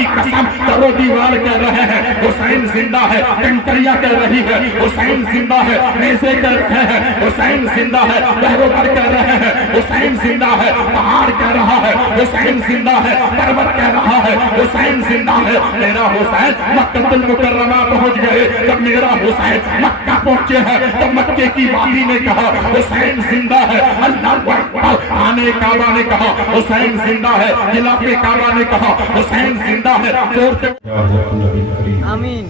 کی قسم کرو دیوار کہہ رہے ہیں حسین زندہ ہے، کنکریاں کہہ رہی ہے حسین زندہ ہے، نیزے کہہ رہے ہیں حسین زندہ ہے، بہروپر کہہ رہے ہیں حسین زندہ ہے، پہاڑ کہہ رہا ہے حسین زندہ ہے، پروت کہہ رہا ہے حسین زندہ ہے۔ میرا حسین مکہ المکرمہ پہنچ گئے، جب میرا حسین مکہ پہنچے ہیں تو مکے کی وادی نے کہا حسین زندہ ہے، اللہ اکبر، آنے کعبہ نے کہا حسین زندہ ہے، خلاف کعبہ نے کہا حسین زندہ ہے۔ آمین۔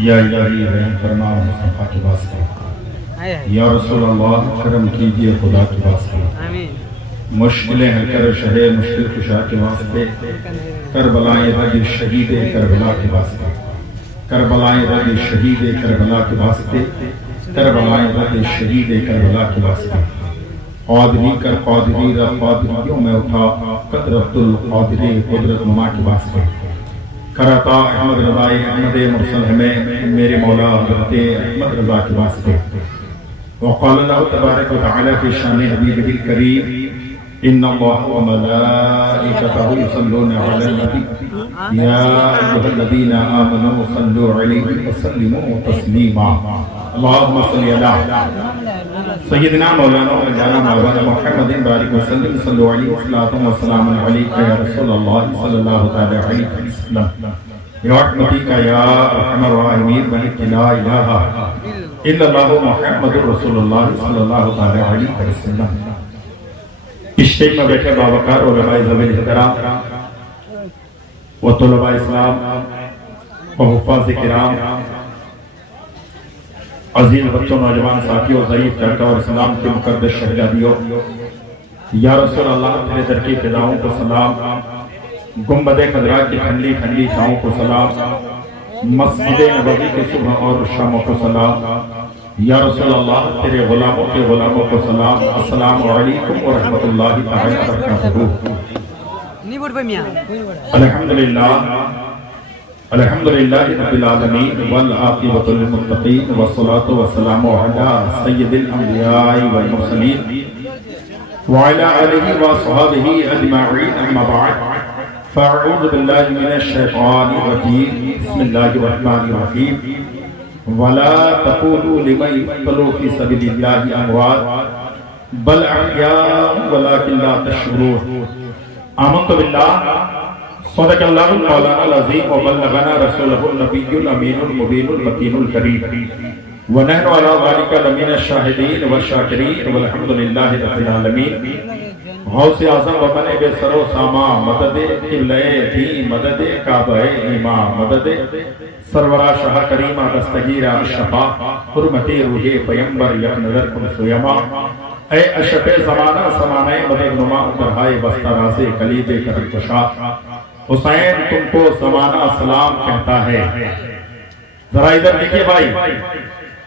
یا الہی رحم فرما مصطفیٰ کے واسطے، یا رسول اللہ کرم کیجئے خدا کے واسطے، آمین۔ مشکلیں حل کر شہر مشکل کشا کے واسطے، کربلائے رج شہید کربلا کے واسطے، کربلائے رج شہید کربلا کے واسطے، کربلائے رج شہید کربلا کے واسطے۔ قادری کر قادری را قادریوں میں اٹھا، قدرت القادر قدرت نما کے واسطے۔ کرتا احمد رضائے احمد مرسل ہمیں میرے مولا حضرت احمد رضا کے واسطے۔ وقال اللہ تبارک و تعالی فی شان حبیبہ الکریم ان اللہ و ملائکتہ یصلون علی النبی یا ایھا الذین آمنوا صلوا علیہ وسلموا تسلیما۔ اللہم صلی علی سیدنا مولانا مولانا مولانا محمد بارک وسلم صلو علیہ وسلم وسلام علیکہ یا رسول اللہ صلی اللہ تعالی علیہ وسلم برحمتک یا ارحم الراحمین ملک لا الہ الا اللہ محمد رسول اللہ صلی اللہ تعالی علیہ وسلم۔ اسٹیج میں بیٹھے باوقار علماء ذوی الاحترام و طلباء اسلام و حفاظ کرام، عزیز بچوں، نوجوان ساتھیوں، ضعیف چاچا اور اسلام کے مقدس شہزادیوں، یا رسول اللہ تیرے در کی فضاؤں کو سلام، گنبد خضرا کی ٹھنڈی ٹھنڈی چھاؤں کو سلام، مسجد نبوی کی صبح اور شاموں کو سلام، یا رسول اللہ تیرے غلاموں کے غلاموں کو سلام۔ السلام علیکم ورحمۃ اللہ تعالی وبرکاتہ۔ الحمدللہ الحمدللہ رب العالمین والعاقبۃ للمتقین والصلاۃ والسلام علی سید الانبیاء والمرسلین وعلی آلہ وصحبہ اجمعین، اما بعد فاعوذ باللہ من الشیطان الرجیم، بسم اللہ الرحمن الرحیم، ولا تقولوا لمن يقتل في سبيل الله اموات بل احیاء ولكن لا تشعرون۔ آمنت باللہ صدق اللہ مولانا العظیم وبلغنا رسولہ النبی الامین المبین المکین الکریم ونحن علی ذلک لمن الشاہدین والشاکرین والحمد للہ رب العالمین۔ غوث اعظم ومن بے سر و ساما مدد قبلہ دی مدد کعبہ ایما مدد سرورہ شاہ کریمہ دستگیرہ شفا حرمتی روح پیمبر یک نظر کن سویما۔ اے اشرف زمانہ سمانہ مدد نما درہائے بستہ رازے کلیب کرم کشا، حسین تم کو زمانہ سلام کہتا ہے۔ ذرا ادھر دیکھئے بھائی،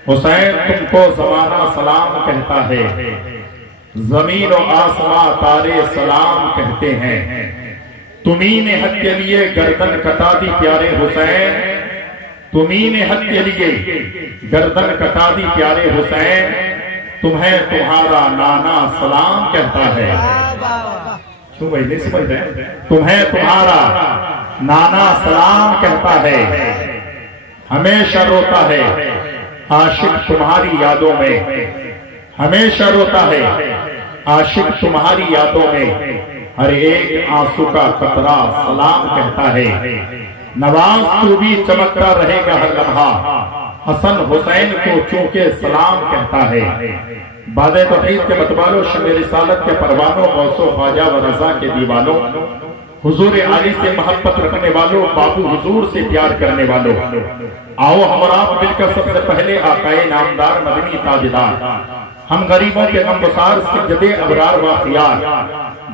حسین تم کو زمانہ سلام کہتا ہے، زمین و آسمان تارے سلام کہتے ہیں۔ تمہیں حق کے لیے گردن کٹا دی پیارے حسین، تمہیں حق کے لیے گردن کٹا دی پیارے حسین، تمہیں تمہارا نانا سلام کہتا ہے۔ کیوں بھائی نہیں سمجھ رہے؟ تمہیں تمہارا نانا سلام کہتا ہے، ہمیشہ روتا ہے عاشق تمہاری یادوں میں، ہمیشہ روتا ہے عاشق تمہاری یادوں میں، ہر ایک آنسو کا قطرہ سلام کہتا ہے۔ نواز تو بھی چمکتا رہے گا ہر لمحہ، حسن حسین کو چونکہ سلام کہتا ہے۔ باد توحید کے متبالوں، شمع رسالت کے پروانوں، غوث و خواجہ و رضا کے دیوانوں، حضور علی سے محبت رکھنے والوں، بابو حضور سے پیار کرنے والوں، آؤ ہمراہ مل کر سب سے پہلے آقائے نامدار مدنی تاجدار، ہم غریبوں کے غمگسار سجدے ابرار و اخیار،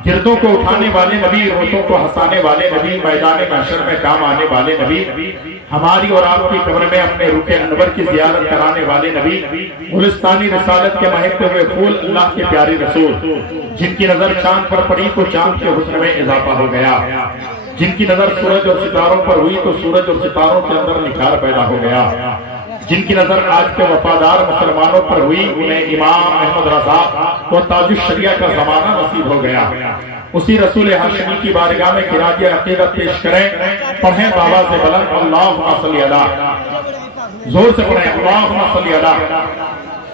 گردوں کو اٹھانے والے نبی، روتوں کو ہنسانے والے نبی، میدان محشر میں کام آنے والے نبی، ہماری اور آپ کی قبر میں اپنے رخ انور کی زیارت کرانے والے نبی، گلستانی رسالت کے مہکتے ہوئے پھول، اللہ کے پیارے رسول، جن کی نظر چاند پر پڑی تو چاند کے حسن میں اضافہ ہو گیا، جن کی نظر سورج اور ستاروں پر ہوئی تو سورج اور ستاروں کے اندر نکھار پیدا ہو گیا، جن کی نظر آج کے وفادار مسلمانوں پر ہوئی، انہیں امام احمد رضا و تاج الشریعہ کا زمانہ نصیب ہو گیا۔ اسی رسول ہاشمی کی بارگاہ میں خراج عقیدت پیش کریں. پڑھیں بابا سے بلند اللہم صلی علی، زور سے پڑھیں اللہم صلی علی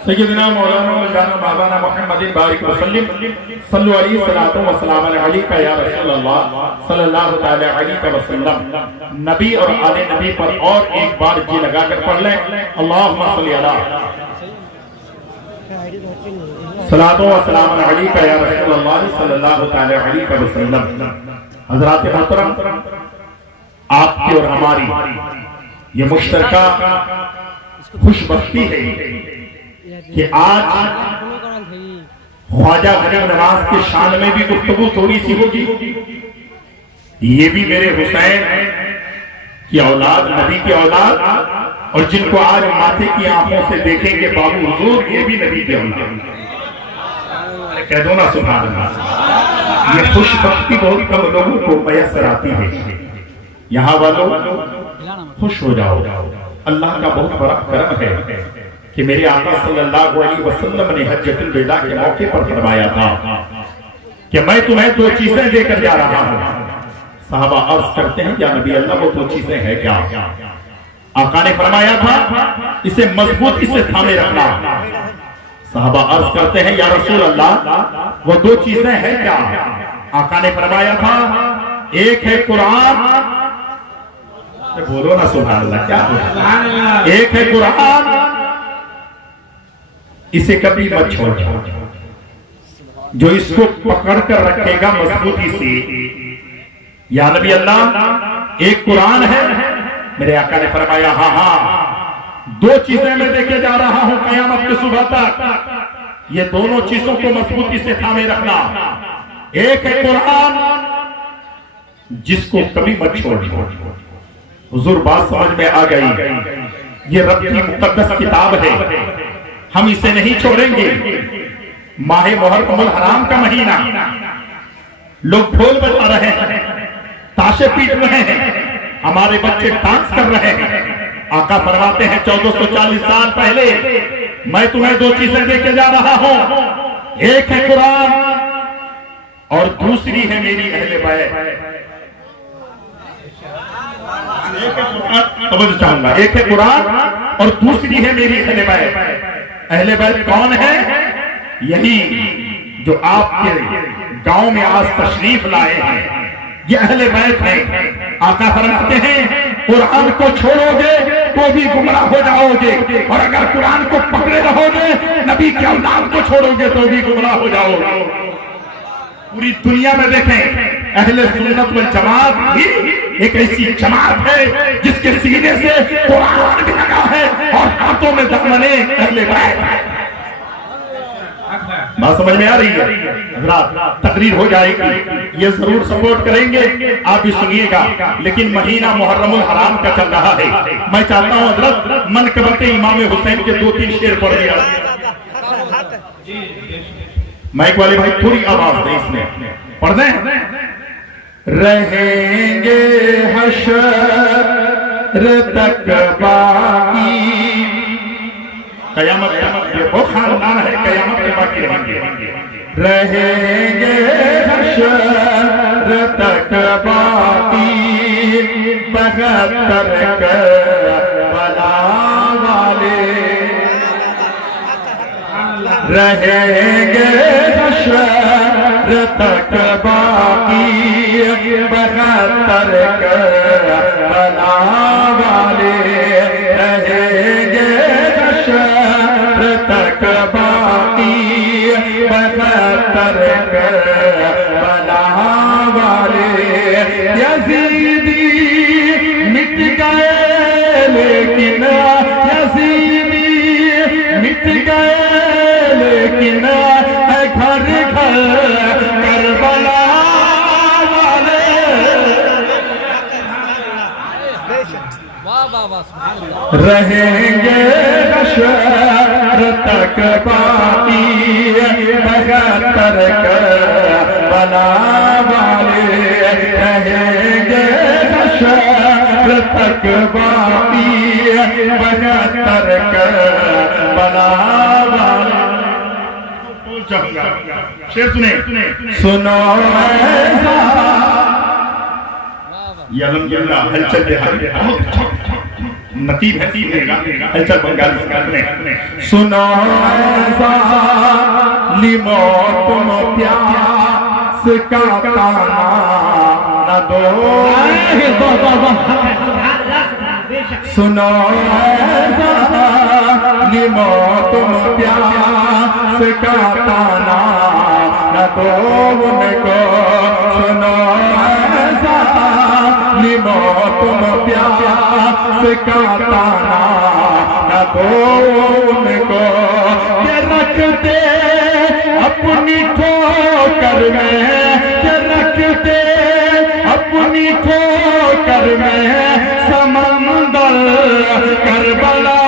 سیدنا مولانا مولانا مولانا محمد بارک وسلم صلو علیہ الصلوۃ والسلام علیکہ یا رسول اللہ صلی اللہ تعالی علیہ وسلم. نبی اور آل نبی پر اور ایک بار جی لگا کر پڑھ لیں اللہم صلی علی صلوۃ والسلام علیکہ یا رسول اللہ صلی اللہ تعالی علیہ وسلم. حضرات محترم، آپ کی اور ہماری یہ مشترکہ خوش بختی ہے کہ آج خواجہ غریب نواز کے شان میں بھی گفتگو تھوڑی سی ہوگی. یہ بھی میرے حسین کی اولاد، نبی کی اولاد، اور جن کو آج ماتھے کی آنکھوں سے دیکھیں گے بابو حضور، یہ بھی نبی کی اولاد. کہہ دو نا سبحان اللہ. یہ خوش بختی بہت کم لوگوں کو میسر آتی ہے. یہاں والوں خوش ہو جاؤ، اللہ کا بہت بڑا کرم ہے کہ میرے آقا صلی اللہ علیہ وسلم نے حجۃ الوداع کے موقع پر فرمایا تھا کہ میں تمہیں دو چیزیں دے کر جا رہا ہوں. صحابہ عرض کرتے ہیں یا نبی اللہ وہ دو چیزیں ہیں کیا؟ آقا نے فرمایا تھا اسے مضبوطی سے تھامے رکھنا. صحابہ عرض کرتے ہیں یا رسول اللہ وہ دو چیزیں ہیں کیا؟ آقا نے فرمایا تھا ایک ہے قرآن، بولو نا سبحان اللہ، کیا ایک ہے قرآن، اسے کبھی مت چھوڑ جاؤ، جو اس کو پکڑ کر رکھے گا مضبوطی سے. یا نبی اللہ ایک قرآن ہے؟ میرے آقا نے فرمایا ہاں ہاں، دو چیزیں میں دے کے جا رہا ہوں قیامت کے صبح تک، یہ دونوں چیزوں کو مضبوطی سے تھامے رکھنا. ایک ہے قرآن جس کو کبھی مت چھوڑنا. حضور بات سمجھ میں آ گئی، یہ رب کی مقدس کتاب ہے، ہم اسے نہیں چھوڑیں گے. ماہ محرم الحرام کا مہینہ، لوگ ڈھول بجا رہے ہیں، تاشے پیٹ رہے ہیں، ہمارے بچے ڈانس کر رہے ہیں. آقا فرماتے ہیں 1440 سال پہلے میں تمہیں دو چیزیں دے کے جا رہا ہوں، ایک ہے قرآن اور دوسری ہے میری اہل بیت. توجہ چاہوں گا، ایک ہے قرآن اور دوسری ہے میری اہل بیت. اہل بیت کون ہے؟ یہی جو آپ کے گاؤں میں آج تشریف لائے ہیں، یہ اہل بیت ہیں. آقا فرماتے ہیں قرآن کو چھوڑو گے تو بھی گمراہ ہو جاؤ گے، اور اگر قرآن کو پکڑے رہو گے، نبی کی اولاد کو چھوڑو گے تو بھی گمراہ ہو جاؤ گے. پوری دنیا میں دیکھیں اہل سنت والجماعت بھی ایک ایسی جماعت ہے جس کے سینے سے قرآن بھی لگا ہے اور ہاتھوں میں دامن اہل بیت ہے. بات سمجھ میں آ رہی ہے؟ حضرات تقریر ہو جائے گی، یہ ضرور سپورٹ کریں گے، آپ بھی سنیے گا. لیکن مہینہ محرم الحرام کا چل رہا ہے، میں چاہتا ہوں حضرت منقبت امام حسین کے 2-3 شعر پڑھ دیا. مائک والے بھائی تھوڑی آواز دیں، اس میں پڑھ دیں. رہیں گے حشر تک باقی، قیامت یہ وہ خاندان ہے قیامت کے باقی رہیں گے. رہیں گے حشر تک باقی 72 کربلا والے. رہیں گے حشر تک باقی 72 کربلا والے. رہیں گے حشر تک باقی 72 کربلا والے. یزیدی مٹ گئے لیکن یزیدی مٹ گئے لیکن ہے گھر گھر کربلا والے. رہیں گے حشر تک باقی 72 کربلا والے. رہیں گے حشر تک باقی 72 کربلا والے. شیر سنیں سنو یہ الحمدللہ ہلچل بہاری نقیب ہے سینے گا ہلچل بنگال سنیں سنو ظالمو تم پیاس کا تانا نہ دو سنو ظالمو تم پیاس کا تانا نہ دو ان کو سنو ظالمو تم پیاس کا تانا نہ دو ان کو کہ رکھتے اپنی ٹھوکر میں کہ رکھتے اپنی ٹھوکر میں سمندر کربلا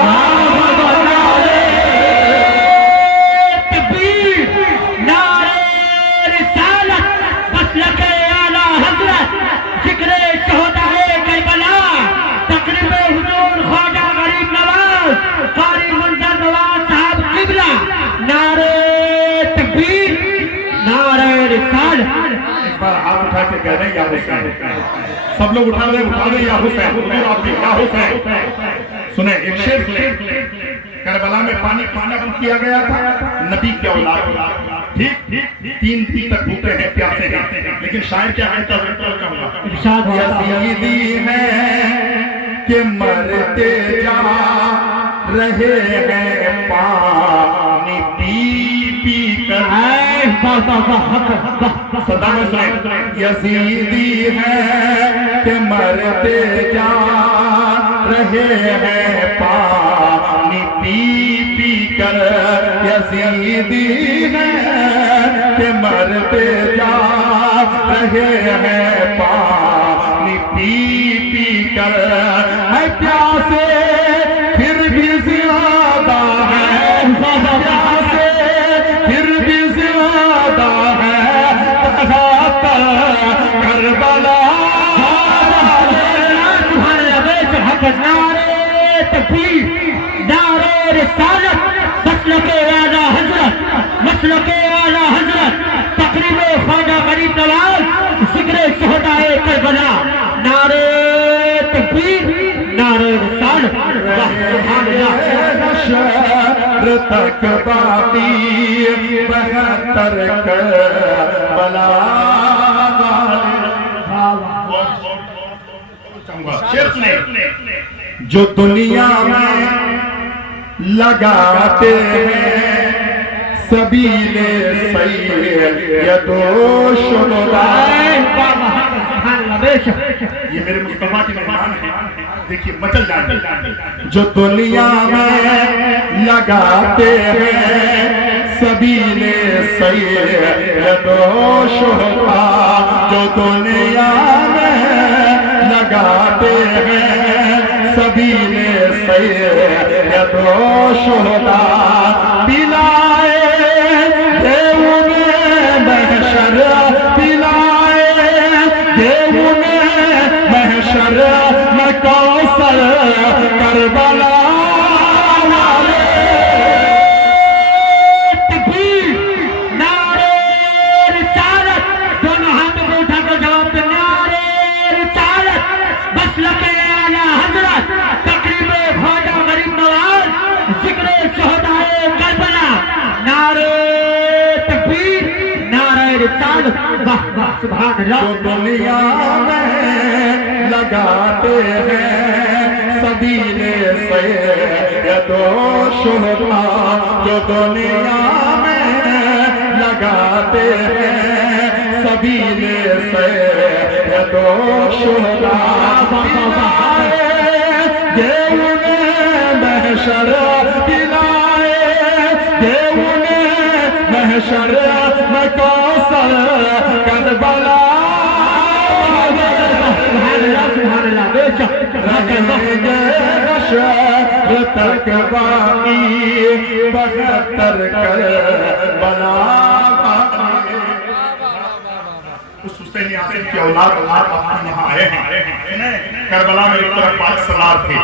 کہہ رہے ہیں یا حسین سب لوگ اٹھا رہے ہیں یا حسین یا حسین سنیں ایک شعر سنیں کربلا میں پانی پانا بند کیا گیا تھا نبی کے اولاد ٹھیک 3 دن تک بھوکے ہیں پیاسے ہیں لیکن شاعر کیا کہتا ہے ارشاد یزیدی ہے کہ مرتے جا رہے ہیں پانی پی پی کر صدا میں سنیں یزیدی ہے کہ مرتے جا رہے ہیں پانی پی پی کر یزیدی ہے کہ مرتے جا رہے ہیں پانی پی پی کر ہے پیاسے پھر بھی زیادہ ہے پیاسے پھر بھی زیادہ ہے کربلا نعرے تکبیر نعرے رسالت مسلک اعلیٰ حضرت مسلک اعلیٰ حضرت تقریب خواجہ غریب نواز ذکر شہدائے کربلا نعرے تکبیر نعرے رسالت شہر تک باقی 72 کربلا جو دنیا میں لگاتے ہیں سبیل سید و شہداء یہ میرے مصطفیٰ کی مہمان ہیں دیکھیے مچل جائیں جو دنیا میں لگاتے ہیں سبیل سید و شہداء جو دنیا میں لگاتے ہیں سبیل سید و شہداء پلائے دے انہیں محشر پلائے دے انہیں محشر میں کوثر کربلا جو دنیا میں لگاتے ہیں سبیل سید و شہداء جو دنیا میں لگاتے ہیں سبیل سید و شہداء پلائے یہ انہیں محشر پلائے یہ انہیں محشر میں کوثر کربلا شہر تک باقی 72 کربلا اس حسین عاصم کی اولاد یہاں آئے ہیں کربلا میں ایک طرف 5 سالار تھے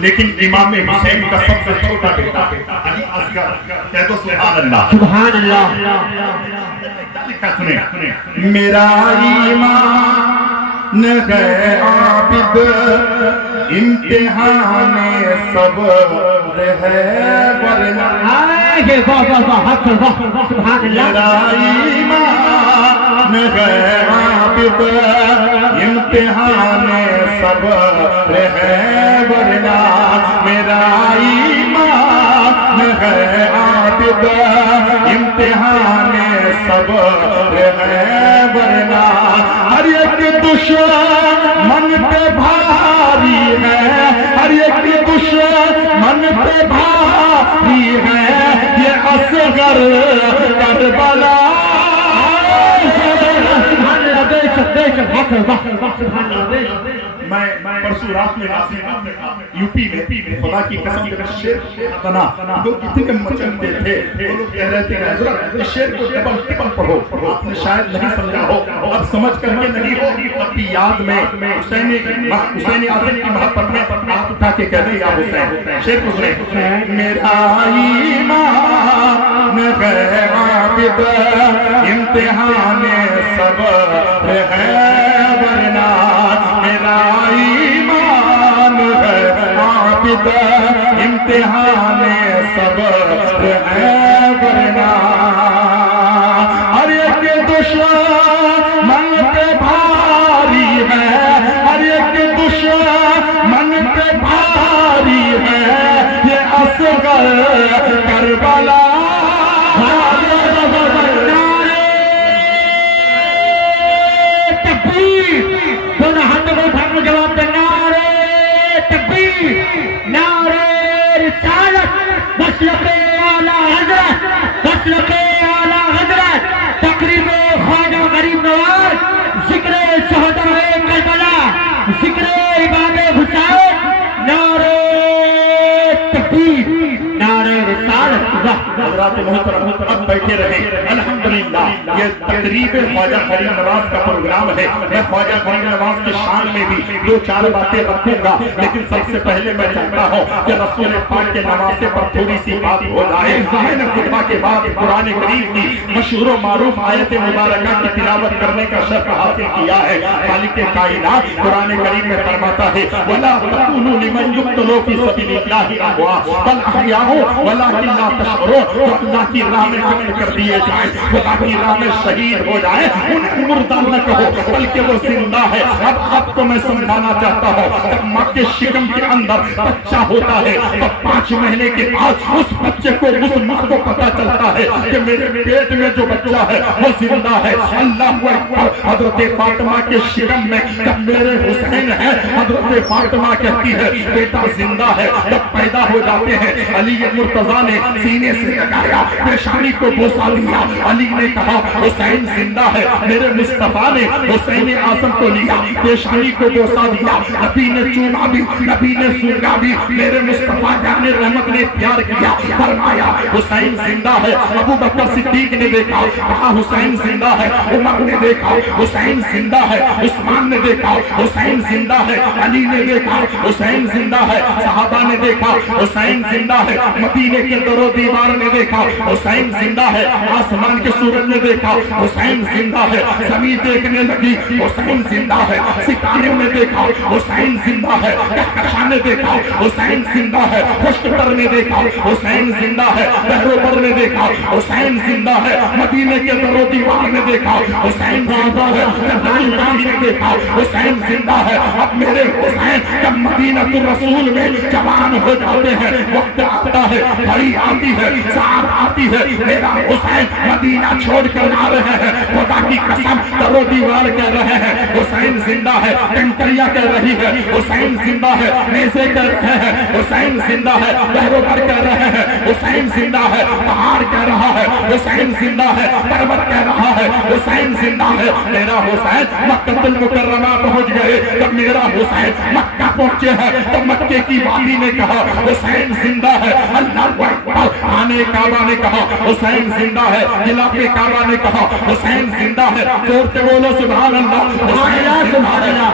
لیکن امام حسین کا سب سے چھوٹا بیٹا علی کہہ دو سبحان اللہ. سبحان اللہ. لکھا سنیں. میرا ایمان ہے عابد امتحان صبر ہے ورنہ. آگے واہ واہ واہ حق واہ سبحان اللہ. میرا ایمان ہے عابد امتحان صبر ہے ورنہ. میرا ایمان ہے عابد امتحان صبر ہے ورنہ. ہر ایک دشمن پہ بھاری ہے, ہر ایک دشمن پہ بھاری ہے یہ اصغر کربلا. میں پرسوں رات میں یو پی میں خدا کی قسم کے شیر بنا لوگ کتنے مچلتے تھے. وہ لوگ کہہ رہے تھے کہ حضرت اس شیر کو ڈبل ٹپل پڑھو. آپ نے شاید نہیں سمجھا ہو, اب سمجھ کر کے نہیں ہو. اپنی یاد میں حسین اعظم کی محبت میں ہاتھ اٹھا کے کہہ رہے یا حسین. شیر کو سنیں. میرا ایمان ہے عابد امتحان صبر ہے ورنہ. میرا ایمان ہے عابد امتحان صبر ہے ورنہ. ہر ایک دشمن پہ بھاری ہے, ہر ایک دشمن پہ بھاری ہے یہ اصغر کربلا. دونوں ہاتھوں کو اٹھا کر جواب دے. نعرہ تکبیر, نعرہ رسالت, مسلک اعلیٰ حضرت, مسلک اعلیٰ حضرت, تقریب خواجہ غریب نواز, ذکر شہدائے کربلا, ذکر امام حسین. نعرہ تکبیر, نعرہ رسالت. حضرات محترم اب بیٹھے رہے. الحمدللہ یہ تقریب خواجہ غریب نواز کا پروگرام ہے. میں خواجہ غریب نواز کے شان میں بھی دو چار باتیں رکھوں گا, لیکن سب سے پہلے میں چاہتا ہوں کہ رسول پاک کے نواسے پر تھوڑی سی بات ہو جائے. میں نے خطبہ کے بعد قرآن کریم کی مشہور و معروف آیت مبارکہ کی تلاوت کرنے کا شرف حاصل کیا ہے. خالق کائنات قرآن کریم میں فرماتا ہے وَلَا تَقُولُوا لِمَنْ يُقْتَلُ فِي سَبِيلِ اللَّهِ أَمْوَاتٌ بَلْ أَحْيَاءٌ وَلَٰكِن لَّا تَشْعُرُونَ. جو اللہ کی راہ میں قتل کر دیے جائیں, خدا کی راہ میں شہید ہو جائیں, انہیں مردہ نہ کہو بلکہ وہ زندہ ہے. اب آپ کو میں سمجھانا چاہتا ہوں, جب ماں کے شکم کے اندر بچہ ہوتا ہے تو 5 مہینے کے بعد اس بچے کو, اس ماں کو پتا چلتا ہے کہ میرے پیٹ میں جو بچہ ہے وہ زندہ ہے. اللہ اکبر. حضرت فاطمہ کے شکم میں جب میرے حسین ہے, حضرت فاطمہ کہتی ہے بیٹا زندہ ہے. جب پیدا ہو جاتے ہیں علی مرتضیٰ نے سینے سے لگایا, پیشانی کو بوسا دیا. علی نے کہا حسین زندہ ہے. میرے مصطفیٰ نے حسین اعظم کو لیا, پیشانی کو بوسا دیا. نبی نے چوما بھی, نبی نے سونگا بھی. میرے مصطفیٰ جان رحمت نے پیار کیا, فرمایا حسین زندہ ہے. ابو بکر صدیق نے دیکھا, کہا حسین زندہ ہے. عمر نے دیکھا حسین زندہ ہے. عثمان نے دیکھا حسین زندہ ہے. علی نے دیکھا حسین زندہ ہے. صحابہ نے دیکھا حسین زندہ ہے. مدینے کے در و دیوار نے دیکھا حسین زندہ ہے. آسمان کے سورج نے دیکھا حسین زندہ ہے. زمین دیکھنے لگی حسین زندہ ہے. ستارے نے دیکھا حسین زندہ ہے. کہکشاں نے دیکھا حسین زندہ ہے. خشتر نے دیکھا حسین زندہ ہے. بحر نے دیکھا حسین زندہ ہے. مدینے کے در و دیوار نے دیکھا حسین زندہ ہے. نے دیکھا حسین زندہ ہے. اب میرے حسین جب مدینہ الرسول میں جوان ہو جاتے ہیں, وقت آتا ہے, گھڑی آتی ہے, ساتھ آتی ہے, میرا حسین مدینہ چھوڑ کر آ رہے ہیں. خدا کی قسم در و دیوار کہہ رہے ہیں حسین زندہ ہے. کنکریاں کہہ رہی ہے حسین زندہ ہے. نیزے کہہ رہے ہیں حسین زندہ ہے. بحر کہہ رہے ہیں حسین زندہ ہے. پہاڑ کہہ رہا ہے حسین زندہ ہے. پروت کہہ رہا ہے حسین زندہ ہے. میرا حسین مکہ المکرمہ پہنچ گئے. جب میرا حسین مکہ پہنچے ہیں تو مکے کی وادی نے کہا حسین زندہ ہے. اللہ اکبر. آنے کعبہ نے کہا حسین زندہ ہے. قلعہ खिलाफ काबा ने कहा हुसैन जिंदा है, जोर से बोलो सुभान अल्लाह,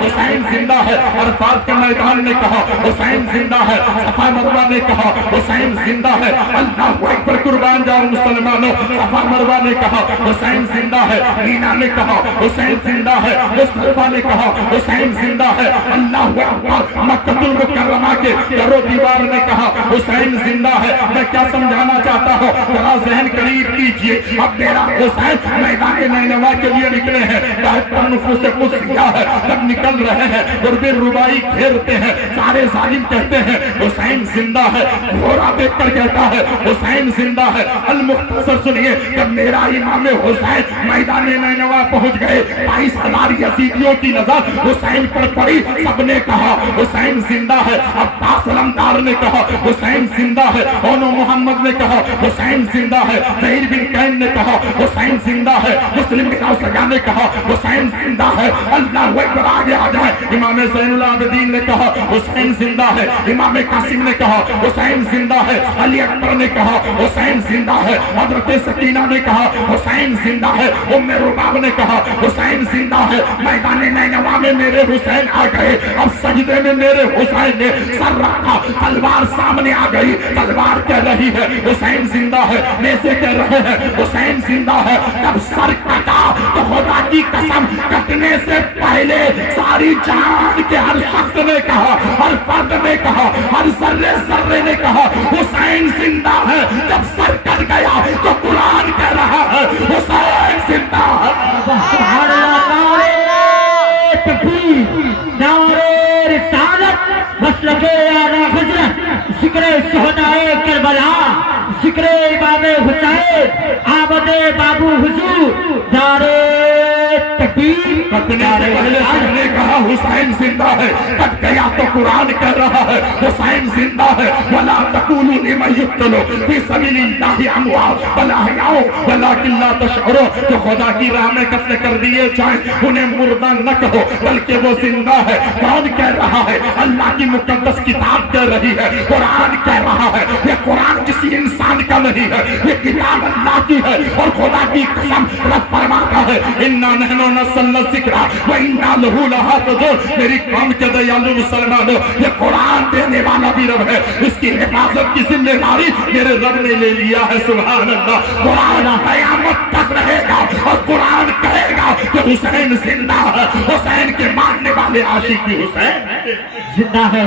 हुसैन जिंदा है। अरफात के मैदान ने कहा हुसैन जिंदा है, सफा मरवा ने कहा हुसैन जिंदा है, अल्लाह अकबर कुर्बान जाओ मुसलमानों, सफा मरवा ने कहा हुसैन जिंदा है, मीना ने कहा हुसैन जिंदा है, मुस्तफा ने कहा हुसैन जिंदा है, अल्लाह अकबर मक्कतुल मुकर्रमा के दरो दीवार ने कहा हुसैन जिंदा है। मैं क्या समझाना चाहता हूँ, जरा ज़हन करीब कीजिए। अब मेरा हुसैन मैदान नैनवा के लिए निकले हैं, नफूस कुसिया है, जब निकल रहे हैं और फिर रुबाई घेरते हैं, सारे जालिम कहते हैं हुसैन जिंदा है, घोड़ा देख कर कहता है हुसैन जिंदा है। अल मुख्तसर सुनिए, जब मेरा इमाम हुसैन मैदान नैनवा पहुंच गए, 22,000 यजीदियों की नजर हुसैन पर पड़ी, सबने कहा हुसैन जिंदा है। अब्बास अलमदार ने कहा हुसैन जिंदा है, ओनो मोहम्मद ने कहा हुसैन जिंदा है, ज़हीर बिन कैन ने कहा हुसैन जिंदा है, मुस्लिम बिन सजा ने कहा हुसैन जिंदा है। अल्लाह अकबर, आगे आ जाए। इमाम ज़ैनुल आबिदीन ने कहा हुसैन जिंदा है, इमाम कासिम ने कहा हुसैन जिंदा है, अली अकबर ने कहा हुसैन जिंदा है, हजरत सकीना ने कहा हुसैन जिंदा है, उम्मे रुबाब ने कहा हुसैन जिंदा है। मैदान नैनवा में मेरे हुसैन आ गए, अब सजदे में मेरे हुसैन ने सर रखा, तलवार सामने आ गई, तलवार कह रही है हुसैन जिंदा है, नेज़े कह रहे हैं हुसैन जिंदा है। तब सर कटा तो खुदा की कसम, कटने से पहले सारी जान के हर शख्स ने कहा, हर फर्द ने कहा, हर जर्रे जर्रे ने कहा हुसैन जिंदा है। जब सर कट गया तो कुरान कह रहा है हुसैन जिंदा है। नारे रिसालत, मसलके आला हज़रत, ज़िक्र शुहदाए करबला, ज़िक्र इमाम हुसैन, आमदे बाबू हुजूर, नारे तकबीर। कटने से पहले सबने कहा हुसैन जिंदा है, कट गया तो कुरान कह रहा है हुसैन जिंदा है। वला तकूलू लिमन युक्तलू फी सबीलिल्लाहि अमवात बल अहयाउ वलाकिन ला तशउरून, जो खुदा की राह में कत्ल कर दिए जाएं उन्हें मुर्दा न कहो बल्कि वो जिंदा है। कौन कह रहा है? अल्लाह की मुकद्दस किताब कह रही है, कुरान कह रहा है। ये कुरान किसी इंसान का नहीं है, ये किताब अल्लाह की है। और खुदा की कसम रब फरमाता है इन्ना नहनु नज़्ज़लना ज़िक्रा व इन्ना लहू लहाफ़िज़ून। मेरी कौम के दयालु मुसलमानों, ये कुरान देने वाला भी रब है, इसकी हिफाजत की जिम्मेदारी मेरे रब ने ले लिया है। सुभान अल्लाह। कुरान क़यामत तक रहेगा और कुरान कहेगा कि हुसैन जिंदा है, हुसैन के मानने वाले आशिक भी हुसैन जिंदा है।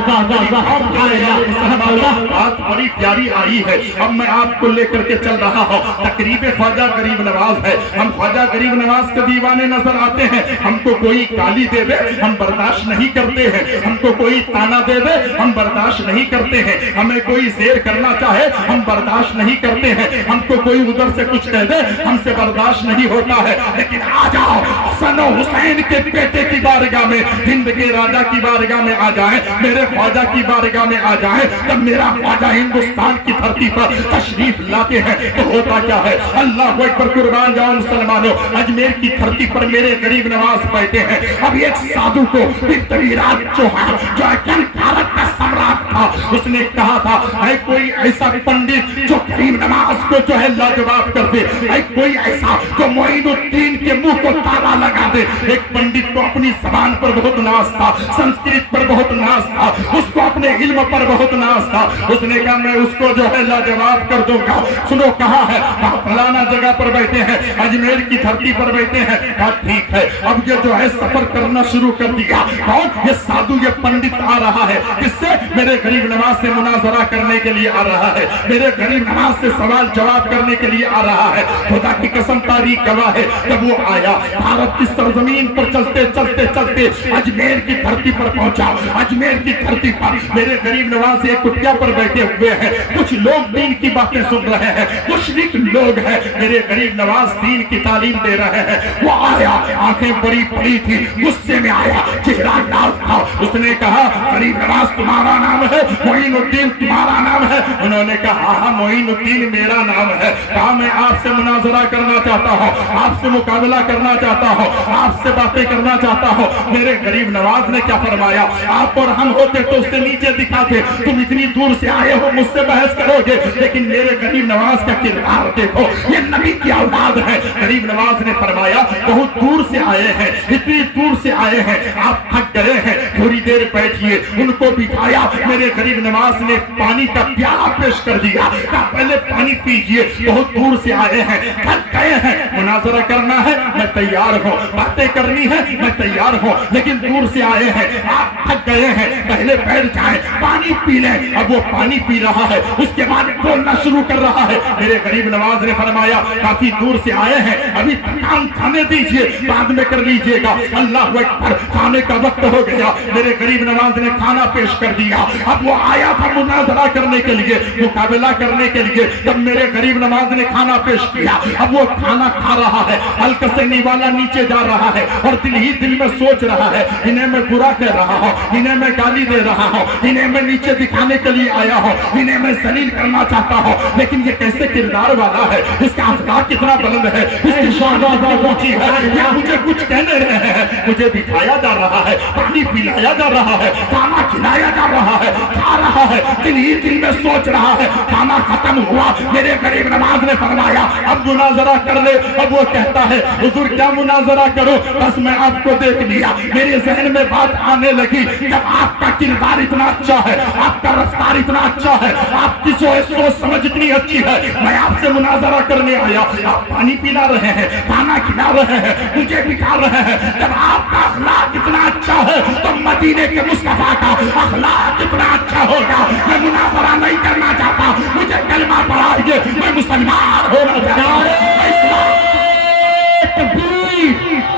बात बड़ी प्यारी आई है। अब मैं आपको लेकर के चल रहा हूँ, तकरीब ख्वाजा गरीब नवाज है। हम ख्वाजा गरीब नवाज के दीवाने नजर आते हैं, हमको कोई गाली दे दे हम बर्दाश्त नहीं करते हैं, हमको कोई ताना दे दे हम बर्दाश्त नहीं करते हैं, हमें कोई शेर करना चाहे हम बर्दाश्त नहीं करते हैं, हमको कोई उधर से कुछ कह दे हमसे बर्दाश्त नहीं होता है। लेकिन आ जाओ हसन हुसैन के बेटे की बारगाह में, हिंद के राजा की बारगाह में आ जाए, मेरे ख्वाजा की बारगाह में आ जाए, जब मेरा ख्वाजा हिंदुस्तान की धरती पर तशरीफ लाते हैं तो होता क्या है? अल्लाह अकबर, कुर्बान जाओ मुसलमानों। अजमेर की धरती पर मेरे गरीब नवाज बैठे हैं। अब एक साधु को पृथ्वीराज चौहान जो अखिल भारत का सम्राट था, उसने कहा था है कोई ऐसा पंडित जो गरीब नवाज को जो है लाजवाब कर दे, है कोई ऐसा जो मोइनुद्दीन के मुंह को ताला लगा दे। एक पंडित को अपनी जबान पर बहुत नाज था, संस्कृत पर बहुत नाज था, उसको अपने इल्म पर बहुत नाज था। उसने कहा मैं उसको जो है लाजवाब कर दूंगा। सुनो कहा है, फलाना जगह पर बैठे हैं, अजमेर की धरती पर बैठे हैं। कहा ठीक है। अब ये जो है सफर करना शुरू कर दिया। कौन? ये साधु, ये पंडित आ रहा है। किससे? मेरे गरीब नवाज से मुनाजरा करने के लिए आ रहा है, मेरे गरीब नवाज से सवाल जवाब करने के लिए आ रहा है। खुदा की कसम तारीख गवाह है, जब वो आया भारत की सरजमीन पर चलते चलते चलते अजमेर की धरती पर पहुंचा। अजमेर की धरती पर मेरे गरीब नवाज एक कुटिया पर बैठे हुए हैं, कुछ लोग दीन की बातें सुन रहे हैं, मुशरिक लोग हैं, मेरे गरीब नवाज दीन की तालीम दे रहे हैं। वो आया, आंखें बड़ी बड़ी थी, गुस्से में आया, चेहरा लाल था। उसने कहा गरीब नवाज तुम्हारा नाम है? है, मोइन उद्दीन तुम्हारा नाम है? उन्होंने कहा हाँ मोइन उद्दीन मेरा नाम है। कहा मैं आपसे मुनाजरा करना चाहता हूँ, आपसे मुकाबला करना चाहता हूँ, आपसे बातें करना चाहता हूँ। मेरे गरीब नवाज ने क्या फरमाया, आप और हम होते तो उससे नीचे दिखाते, तुम इतनी दूर से आए हो मुझसे बहस करोगे, लेकिन मेरे गरीब नवाज का किरदार देखो, ये नबी की औलाद है। गरीब नवाज ने फरमाया बहुत दूर से आए हैं, इतनी दूर से आए हैं, आप थक गए हैं, थोड़ी देर बैठिए। उनको बिठाया, मेरे गरीब नवाज ने पानी का प्याला पेश कर दिया, कहा पहले पानी पीजिए, बहुत दूर से आए हैं, थक गए हैं, मुनाजरा करना है मैं तैयार हूँ, बातें करनी है मैं तैयार हूँ, लेकिन दूर से आए हैं, आप थक गए हैं, पहले बैठ जाए, पानी पी लें। अब वो पानी पी रहा है, उसके बाद बोलना शुरू कर रहा है। मेरे गरीब नवाज ने फरमाया काफी दूर से आए हैं, अभी थकान खाने दीजिए, बाद में कर लीजिएगा। अल्लाह अकबर, खाने का वक्त हो गया। मेरे गरीब नवाज ने खाना पेश कर दिया। अब वो आया था मुनाजरा करने के लिए, मुकाबला करने के लिए। जब मेरे गरीब नवाज ने खाना पेश किया, अब वो खाना खा रहा है, हल्के से निवाला नीचे जा रहा है और दिल ही दिल में सोच रहा है, इन्हें मैं बुरा कह रहा हूँ, इन्हें मैं गाली दे रहा हूँ, इन्हें मैं नीचे दिखाने के लिए आया हूँ, इन्हें मैं जलील करना चाहता हूँ, लेकिन ये कैसे किरदार वाला है, इसका अखलाक कितना बुलंद है, इसकी शौकत ऊंची है, या मुझे कुछ कहने रहे हैं। मुझे बिठाया जा रहा है, पानी पिलाया जा रहा है, खाना खिलाया जा रहा है, खा रहा है, दिल ही दिल में सोच रहा है। खाना खत्म हुआ, मेरे गरीब नवाज ने फरमाया अब मुनाजरा कर ले। अब वो कहता है हुजूर क्या मुनाजरा करो, बस मैं आपको देख लिया, मेरे जहन में बात आने लगी, जब आपका किरदार इतना अच्छा है, आपका रफ्तार इतना अच्छा है, आपकी सोच समझ इतनी अच्छी है, मैं आपसे मुनाजरा करने आया। आप पानी पिला रहे हैं, खाना खिला रहे हैं, मुझे बिठा रहे हैं, जब आपका अखलाक इतना अच्छा है तो मदीने के मुस्तफा का अखलाक कितना अच्छा होगा। मैं मुनाजरा नहीं करना चाहता, मुझे कलमा पढ़ाइए, मैं मुसलमान होना चाहता हूं।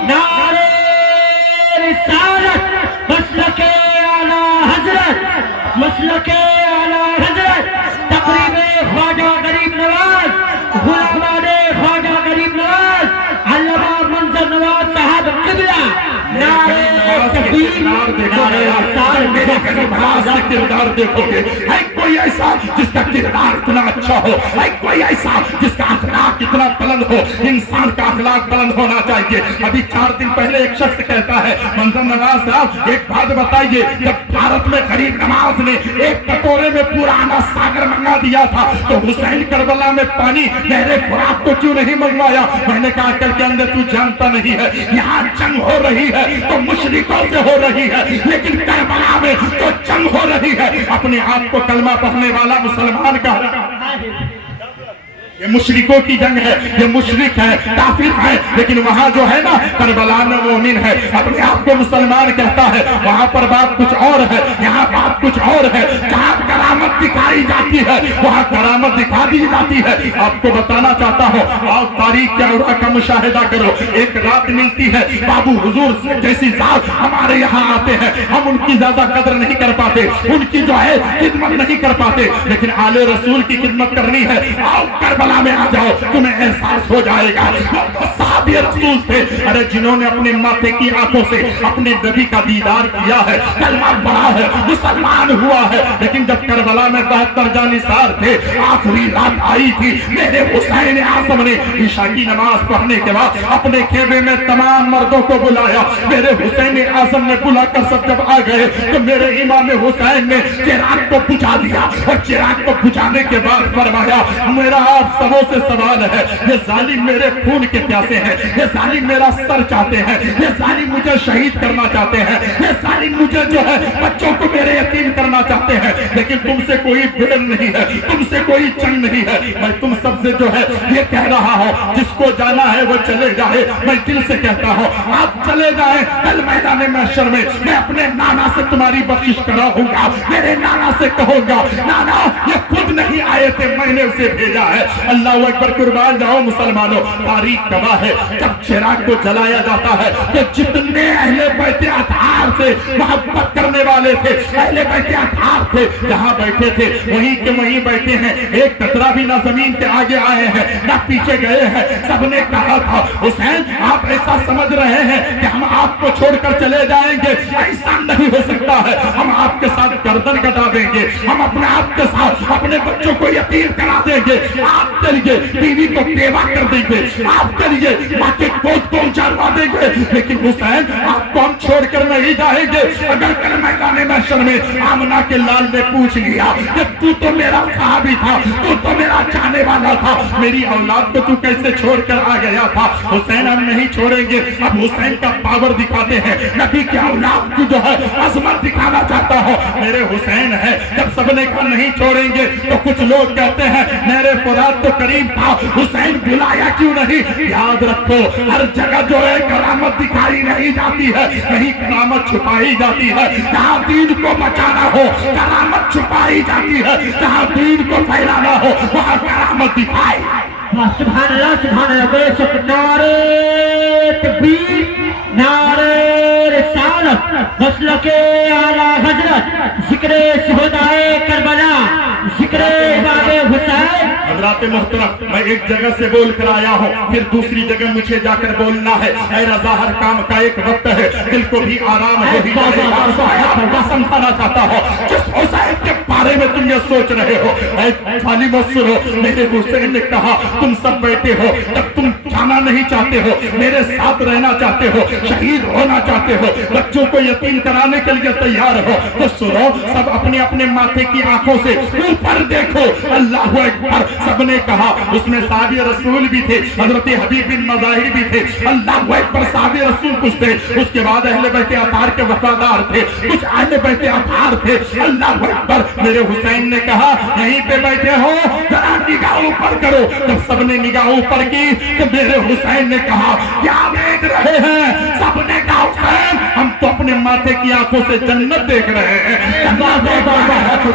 नारे रिसालत, मसलके आला हजरत, मसलके आला हजरत, तकरीबे ख्वाजा गरीब नवाज, गुलामाने ख्वाजा गरीब नवाज, अल्लामा मंजर नवाज साहब किबला। नारे तकबीर, नारे रिसालत, मेरे गरीब नवाज का किरदार देखोगे, है कोई ऐसा जिसका किरदार इतना अच्छा हो, है कोई ऐसा जिसका अखलाक इतना बुलंद हो। इंसान का अखलाक बुलंद होना चाहिए। अभी 4 दिन पहले एक शख्स कहता है मंजर नवाज साहब एक बात बताइए, जब भारत में गरीब नवाज ने एक कटोरे में पुराना सागर मंगा दिया था तो हुसैन करबला में पानी गहरे फरात को क्यों नहीं मंगवाया? मैंने कहा कल के अंदर तू जानता नहीं है, यहाँ जंग हो रही है तो मुशरिकों से हो रही है, लेकिन करबला में तो जंग हो रही है। अपने आप को कलमा पढ़ने वाला मुसलमान का ये मुशरिकों की जंग है, ये मुशरिक है, काफिर है, लेकिन वहाँ जो है ना करबला में मोमिन है, अपने आप को मुसलमान कहता है। वहाँ पर बात कुछ और है, यहाँ बात कुछ और है। जहाँ करामत दिखाई जाती है वहाँ करामत दिखा दी जाती है। आपको बताना चाहता हूँ, आप तारीख के औरा का मुशाहिदा करो। एक रात मिलती है, बाबू हुजूर जैसी जात हमारे यहाँ आते हैं, हम उनकी ज्यादा कदर नहीं कर पाते, उनकी जो है खिदमत नहीं कर पाते, लेकिन आले रसूल की खिदमत करनी है। आओ करबला में आ जाओ, तुम्हें एहसास हो जाएगा। साहबे रसूल थे, अरे जिन्होंने अपने माथे की आंखों से अपने नबी का दीदार किया है, कलमा पढ़ा है, मुसलमान हुआ है। लेकिन जब करबला में 72 जानिसार थे, आखिरी रात आई थी, मेरे हुसैन आजम ने ईशा की नमाज पढ़ने के बाद अपने खेमे में तमाम मर्दों को बुलाया। मेरे हुसैन आजम ने बुलाकर सब जब आ गए तो मेरे इमाम हुसैन ने चिराग को बुझा दिया और चिराग को बुझाने के बाद फरमाया मेरा आप सबों से सवाल है, ये जालिम मेरे खून के प्यासे हैं, ये जालिम मेरा सर चाहते हैं, ये जालिम मुझे शहीद करना चाहते हैं, ये जालिम मुझे जो है बच्चों को मेरे यतीम करना चाहते हैं, लेकिन तुमसे कोई भेद नहीं है, तुमसे कोई जंग नहीं है। मैं तुम सबसे जो है ये कह रहा हूँ, जिसको जाना है वो चले जाए। मैं दिल से कहता हूँ आप चले जाए, कल मैदान महशर में मैं अपने नाना से तुम्हारी बख्शिश कराऊंगा, मेरे नाना से कहूंगा नाना ये खुद नहीं आए थे, मैंने उसे भेजा है। अल्लाह अकबर, कुर्बान जाओ मुसलमानों। तारीख गवाह है, जब चिराग को जलाया जाता है तो जितने अहले बैते अतार से मोहब्बत करने वाले थे, अहले बैते अतार थे, जहाँ बैठे थे वहीं के वहीं बैठे हैं, एक कतरा भी ना जमीन के आगे आए हैं ना पीछे गए हैं। सबने कहा था हुसैन आप ऐसा समझ रहे हैं कि हम आपको छोड़कर चले जाएंगे, ऐसा नहीं हो सकता है, हम आपके साथ गर्दन कटा دیں گے, ہم اپنے آپ کے ساتھ اپنے بچوں کو یتیم کرا دیں گے, آپ کے لیے بیوی کو بیوہ کر دیں گے, آپ کے لیے ماں کے گود کو اجڑوا دیں گے, لیکن حسین آپ کو ہم چھوڑ کر نہیں جائیں گے. اگر کل میدان محشر میں آمنہ کے لال نے پوچھ لیا کہ تو میرا صحابی تھا, تو میرا چاہنے والا تھا, میری اولاد کو تو کیسے چھوڑ کر آ گیا تھا, حسین ہم نہیں چھوڑیں گے. اب حسین کا پاور دکھاتے ہیں, نبی کی اولاد کو جو ہے عظمت دکھانا چاہتا ہو, میرے حسین ہے. جب سب نے کہا نہیں چھوڑیں گے تو کچھ لوگ کہتے ہیں میرے فرات تو کریم تھا, حسین بلایا کیوں نہیں؟ یاد رکھو ہر جگہ جو ہے کرامت دکھائی نہیں جاتی ہے, کہیں کرامت چھپائی جاتی ہے. جہاں دین کو بچانا ہو کرامت چھپائی جاتی ہے, جہاں دین کو پھیلانا ہو وہاں کرامت دکھائی. سبحان اللہ سبحان اللہ, بے شک نعرہ تکبیر, نعرہ رسالت, مسلک اعلیٰ حضرت, ذکر شہدائے کربلا, ذکر امام حسین. حضرات محترم, میں ایک جگہ سے بول کر آیا ہوں, پھر دوسری جگہ مجھے جا کر بولنا ہے. اے رضا ہر کام کا ایک وقت ہے, دل کو بھی آرام ہو ہی جائے گا. سمجھانا چاہتا ہوں جس حسین کے بارے میں تم یہ سوچ رہے ہو, اے خالی مت سنو, میرے حسین نے کہا تم سب بیٹھے ہو, جب تم جانا نہیں چاہتے ہو, میرے ساتھ رہنا چاہتے ہو, شہید ہونا چاہتے ہو, بچوں کو یتیم کرانے کے لیے تیار ہو, تو سنو سب اپنے اپنے ماتھے کی آنکھوں سے اوپر دیکھو. اللہ اکبر. سب نے کہا, اس میں صحابی رسول بھی تھے, حضرت حبیب بن مظاہر بھی تھے. اللہ اکبر. صحابی رسول کچھ تھے, اس کے بعد اہل بیت اطہار کے وفادار تھے, کچھ اہل بیت اطہار تھے. اللہ اکبر. میرے حسین نے کہا یہیں پہ بیٹھے ہو, ذرا نگاہ اوپر کرو. جب سب نے نگاہ اوپر کی تو میرے حسین نے کہا کیا دیکھ رہے ہیں؟ سب نے کہا حسین ہم تو اپنے ماتھے کی آنکھوں سے جنت دیکھ رہے ہیں.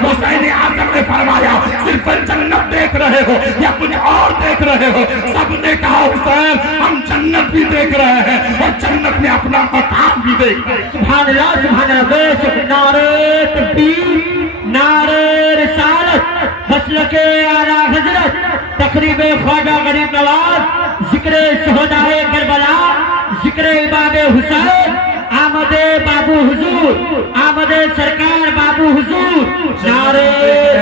حسین اعظم نے فرمایا صرف جنت دیکھ رہے ہو یا کچھ اور دیکھ رہے ہو؟ سب نے کہا حسین ہم جنت بھی دیکھ رہے ہیں اور جنت میں اپنا مقام بھی دیکھ رہے ہیں. سبحان اللہ سبحان اللہ, بے شک نعرہ تکبیر, نعرہ رسالت, مسلک اعلیٰ حضرت, تقریب خواجہ غریب نواز, ذکر شہدائے کربلا, ذکر امام حسین, آمد بابو حضور, آمد سرکار بابو حضور, نعرہ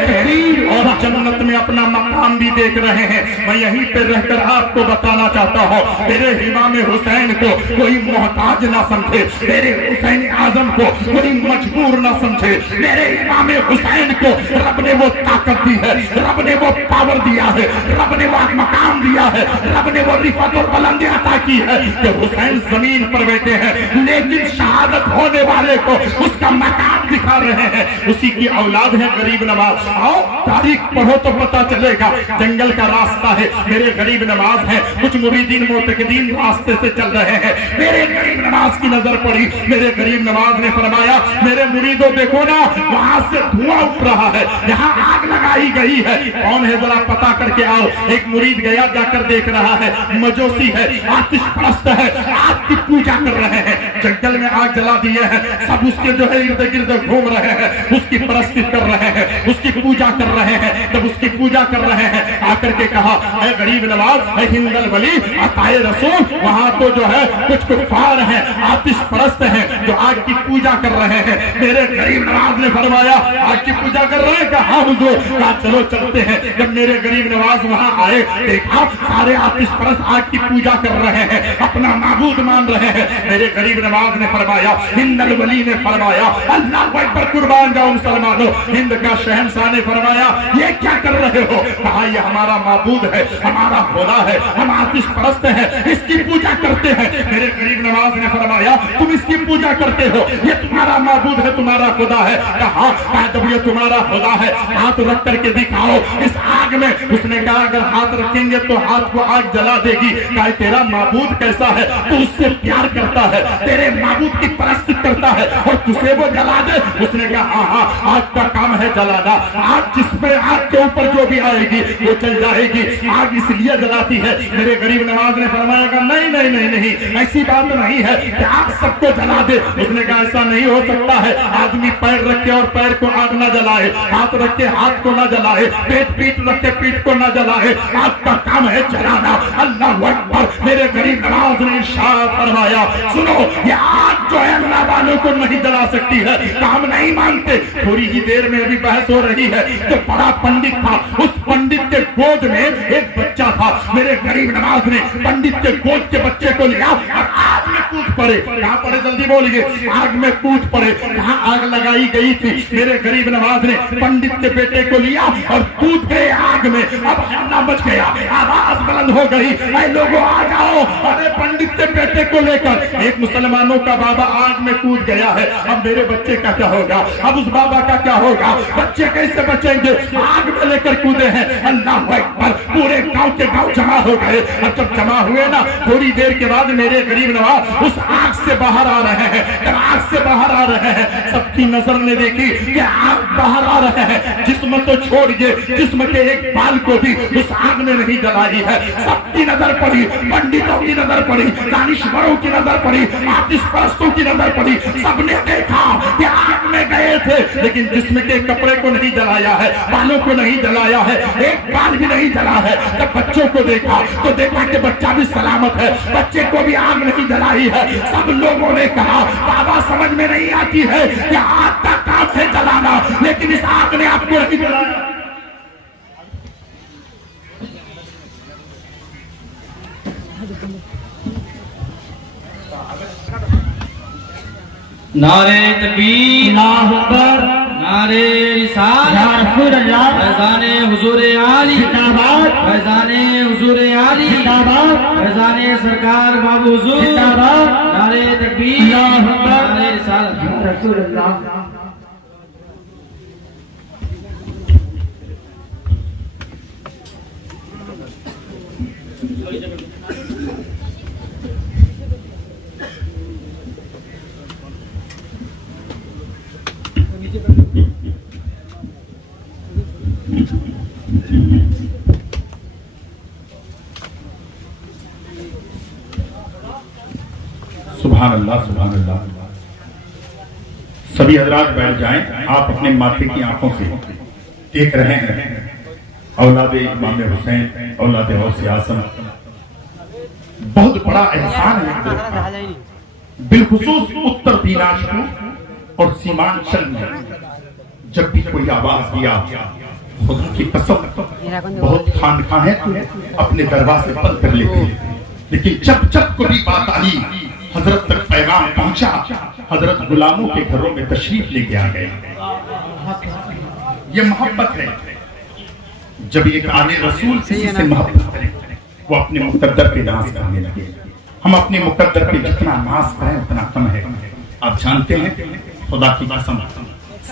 تکبیر. اور جنت میں اپنا مقام بھی دیکھ رہے ہیں. میں یہیں پہ رہ کر آپ کو بتانا چاہتا ہوں, میرے امام حسین کو کوئی محتاج نہ سمجھے, میرے حسین اعظم کو کوئی مجبور نہ سمجھے. میرے امام حسین کو رب نے وہ طاقت دی ہے, رب نے وہ پاور دیا ہے, رب نے وہ مقام دیا ہے, رب نے وہ رفعت اور بلندی عطا کی ہے کہ حسین زمین پر بیٹھے ہیں لیکن شہادت ہونے والے کو اس کا مقام دکھا رہے ہیں. اسی کی اولاد ہے غریب نواز. آؤ تاریخ پڑھو تو پتا چلے گا. جنگل کا راستہ ہے, میرے غریب نواز ہیں, کچھ مریدین معتقدین راستے سے چل رہے ہیں. میرے غریب نواز کی نظر پڑی, میرے غریب نواز نے فرمایا میرے مریدوں دیکھو نا وہاں سے دھواں اٹھ رہا ہے, یہاں آگ لگائی گئی ہے, کون ہے ذرا پتا کر کے آؤ. ایک مرید گیا, جا کر دیکھ رہا ہے, مجوسی ہے, آتش پرست ہے, آگ کی پوجا کر رہے ہیں. جنگل میں آگ جلا دیے ہیں, سب اس کے جو ہے ارد گرد گھوم رہے ہیں, اس کی پرستی کر رہے ہیں, اس کی پوجا کر رہے ہیں. جب اس کی پوجا کر رہے ہیں آ کر کے کہا اے غریب نواز, اے ہند الولی, عطائے رسول, وہاں تو جو ہے کچھ کفار ہیں, آتش پرست ہیں جو آگ کی پوجا کر رہے ہیں. میرے غریب نواز نے فرمایا آگ کی پوجا کر رہے ہیں؟ کہا ہاں حضور. کہا چلو چلتے ہیں. جب میرے غریب نواز وہاں آئے, دیکھا سارے آتش پرست آگ کی پوجا کر رہے ہیں, اپنا معبود مان رہے ہیں. میرے غریب نواز نے فرمایا, ہند الولی نے فرمایا اللہ اکبر, قربان جاؤں مسلمانوں. ہند کا شہنشاہ نے فرمایا یہ کیا کر رہے ہو؟ کہا یہ ہمارا معبود ہے, ہمارا خدا ہے, ہم آتش پرست ہیں, اس کی پوجا کرتے ہیں. میرے غریب نواز نے فرمایا تم اس کی پوجا کرتے ہو, یہ تمہارا معبود ہے, تمہارا خدا ہے. کہا جب یہ تمہارا خدا ہے ہاتھ رکھ کر کے دکھاؤ اس آگ میں. اس نے کہا اگر ہاتھ رکھیں گے تو ہاتھ کو آگ جلا دے گی. کہا تیرا معبود کیسا ہے, تو اس سے پیار کرتا ہے, تیرے معبود کی پرست کرتا ہے اور تجھے وہ جلا دے. اس نے کہا ہاں ہاں آگ کا کام ہے جلانا, آگ جس پہ آگ کے اوپر جو بھی آئے گی وہ چل جائے گی, آگ اس لیے جلاتی ہے. میرے غریب نواز نے فرمایا کہ نہیں نہیں نہیں نہیں, ایسی بات نہیں ہے کہ آگ سب کو جلا دے. اس نے کہا ایسا نہیں ہو سکتا ہے, آدمی پیر رکھے اور پیر کو آگ نہ جلائے, ہاتھ رکھ کے ہاتھ کو نہ جلائے, پیٹ رکھ کے پیٹ کو نہ جلائے, آگ کا کام ہے جلانا. اللہ اکبر. میرے غریب نواز نے ارشاد فرمایا سنو یہ آگ جو ہے اللہ والوں کو نہیں جلا जला सकती है। काम नहीं मानते। थोड़ी ही देर में अभी बहस हो रही है तो बड़ा पंडित था, उस पंडित के गोद में एक बच्चा था। मेरे गरीब नवाज ने पंडित के गोद के बच्चे को लिया और आग में कूद पड़े। कहाँ पड़े जल्दी बोलिए? आग में कूद पड़े। कहाँ आग लगाई गई थी? मेरे गरीब नवाज ने पंडित के बेटे को लिया और कूद गए आग में। अब हल्ला मच गया, आवाज बुलंद हो गई, ऐ लोगों आ जाओ, अरे पंडित के बेटे को लेकर एक मुसलमानों का बाबा आग में कूद गया है। अब मेरे बच्चे का क्या होगा? अब उस बाबा का क्या होगा? बच्चे कैसे बचेंगे? आग में लेकर कूदे हैं। अल्लाह अकबर। पूरे गांव के गांव जमा हो गए। अब जब जमा हुए ना, थोड़ी देर के बाद मेरे गरीब नवाज उस आग से बाहर आ रहे हैं। जब आग से बाहर आ रहे हैं, सबकी नजर ने देखी कि आग बाहर आ रहे हैं। जिस्म तो छोड़िए, जिस्म के एक बाल को भी उस आग ने नहीं जलाई है। सबकी नजर पड़ी, पंडितों की नजर पड़ी, दानिशवरों की नजर पड़ी, आतिश परस्तों की नजर पड़ी। सबने देखा कि आग में गए थे, लेकिन जिस्म के कपड़े को नहीं जलाया है, बालों को नहीं जलाया है, एक बाल भी नहीं जला है। जब बच्चों को देखा तो देखा कि बच्चा भी सलामत है, बच्चे को भी आग नहीं जलाई है। सब लोगों ने कहा बाबा समझ में नहीं आती है कि आग का काम से जलाना, लेकिन इस आग ने आपको नहीं जलाया। नारे तकबीर, अल्लाहु अकबर, नारे रिसालत, या रसूल अल्लाह, फैज़ाने हुजूर आली, जिंदाबाद, फैज़ाने हुजूर आली, जिंदाबाद, फैज़ाने सरकार बाबू हुजूर, जिंदाबाद, नारे तकबीर, अल्लाहु अकबर, नारे रिसालत। या रसूल अल्लाह। सुभान अल्लाह, सुभान अल्लाह। सभी हजरात बैठ जाएं। आप अपने माथे की आंखों से देख रहे हैं औलाद इमाम हुसैन, औलाद गौसे आज़म। बहुत बड़ा एहसान है बिलखुसूस उत्तर दिनाजपुर और सीमांचल में जब भी कोई आवाज दिया, खुदा की कसम बहुत खानखां तो अपने दरवाजे बंद कर लेते, लेकिन जब जब कोई बात आई, हजरत तक पैगाम पहुंचा, हजरत गुलामों के घरों में तशरीफ लेके आ गए। ये मोहब्बत है। जब एक आने रसूल किसी से मोहब्बत करें, वो अपने मुकद्दर पे नाज करने लगे। हम अपने मुकद्दर पे जितना नाज करें उतना कम है। आप जानते हैं, खुदा की कसम,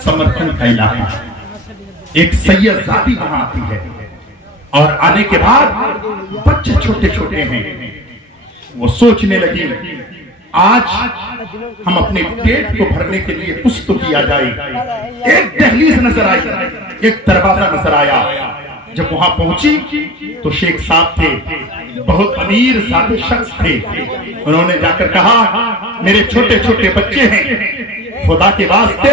समर्थन का इलाका, एक सैयद जाती वहां आती है और आने के बाद बच्चे छोटे छोटे हैं। वो सोचने लगी आज हम अपने पेट को भरने के लिए कुछ तो किया जाए। एक दहलीज नजर आई, एक दरवाजा नजर आया। जब वहां पहुंची तो शेख साहब थे, बहुत अमीर सादे शख्स थे। उन्होंने जाकर कहा मेरे छोटे छोटे बच्चे हैं, खुदा के वास्ते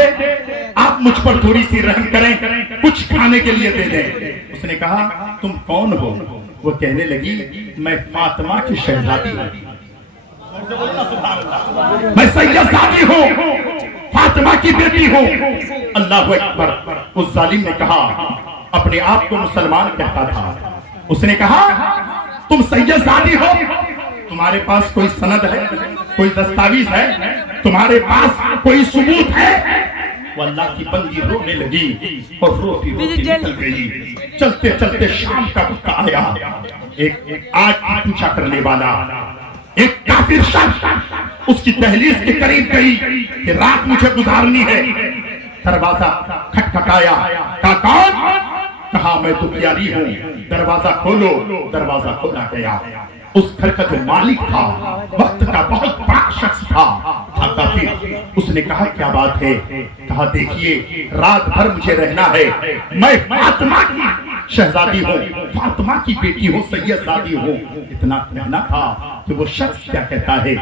आप मुझ पर थोड़ी सी रहम करें, कुछ खाने के लिए दे दें। उसने कहा तुम कौन हो? वो कहने लगी मैं फातिमा की शहजादी हूँ, मैं सैयदादी हूँ, फातिमा की बेटी हूँ। अल्लाह अकबर। उस जालिम ने कहा, अपने आप को मुसलमान कहता था, उसने कहा तुम सैयदादी हो, तुम्हारे पास कोई सनद है, कोई दस्तावेज है, तुम्हारे पास कोई सबूत है? वो अल्लाह की बंदी रोने लगी और रोती रोती निकल गई। चलते चलते शाम का वक्त आया। एक आग की पूछा करने वाला, एक काफिर शख्स उसकी दहलीज के करीब गई कि रात मुझे गुजारनी है। दरवाजा खटखटाया, कहा कौन? कहा मैं दुखियारी हूँ, दरवाजा खोलो। दरवाजा खोला गया। उस घर का जो मालिक था, वक्त का बहुत बड़ा शख्स था काफिर। उसने कहा क्या बात है? कहा देखिए रात भर मुझे रहना है, मैं फातिमा की शहजादी हूँ, फातिमा की बेटी हूँ, सैयदजादी हूँ। इतना कहना था कि वो शख्स क्या कहता है,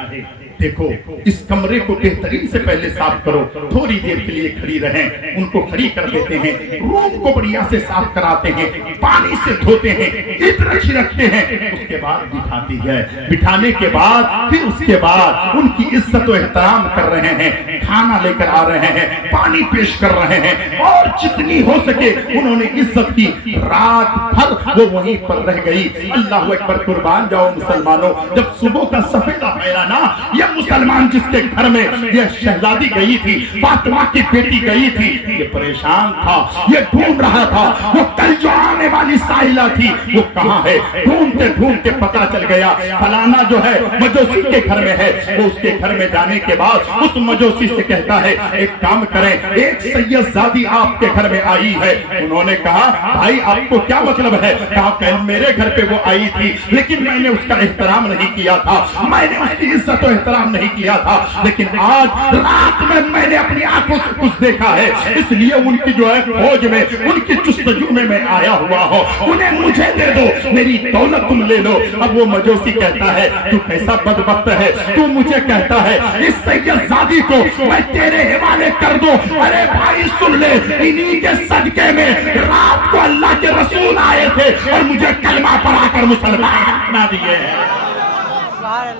देखो इस कमरे को बेहतरीन से पहले साफ करो, थोड़ी देर के लिए खड़ी रहें। उनको खड़ी कर देते हैं, रूम को बढ़िया से साफ कराते हैं, पानी से धोते हैं, इत्र रखते हैं, उसके बाद बिठाती है। बिठाने के बाद फिर उसके बाद उनकी इज्जत व एहतराम कर रहे हैं, खाना लेकर आ रहे हैं, पानी पेश कर रहे हैं, और जितनी हो सके उन्होंने इज्जत की। रात भर वो वहीं पर रह गई। अल्लाह अकबर, कुर्बान जाओ मुसलमानों। जब सुबह का सफेदा फैला ना, ये मुसलमान जिसके घर में ये शहजादी गई थी, फातिमा की बेटी गई थी, ये परेशान था, ये ढूंढ रहा था वो कल जो आने वाली साहिला थी वो कहाँ है। ढूंढते ढूंढते पता चल गया फलाना जो है मजोसी के घर में है। वो उसके घर में जाने के बाद उस मजोसी से कहता है एक काम करें, एक सैयदजादी आपके घर में आई है। उन्होंने कहा भाई आपको क्या मतलब है? कहा मेरे घर पे वो आई थी लेकिन मैंने उसका एहतराम नहीं किया था, मैंने उसकी इज्जत और एहतराम नहीं किया था, लेकिन आज रात में मैंने अपनी आंखों से कुछ देखा है, इसलिए उनकी जो है फौज में, उनकी जुस्तजू में मैं आया हुआ हूँ, उन्हें मुझे दे दो, मेरी दौलत तुम ले लो। अब वो मजोसी कहता है तू कैसा बदबख्त है, तू मुझे कहता है इस सैयदजादी को मैं तेरे हवाले कर दूं। अरे भाई सुन ले, इन्हीं के सदके में रात को अल्लाह के रसूल आए थे और मुझे कलमा पढ़ाकर मुसलमान बना दिए।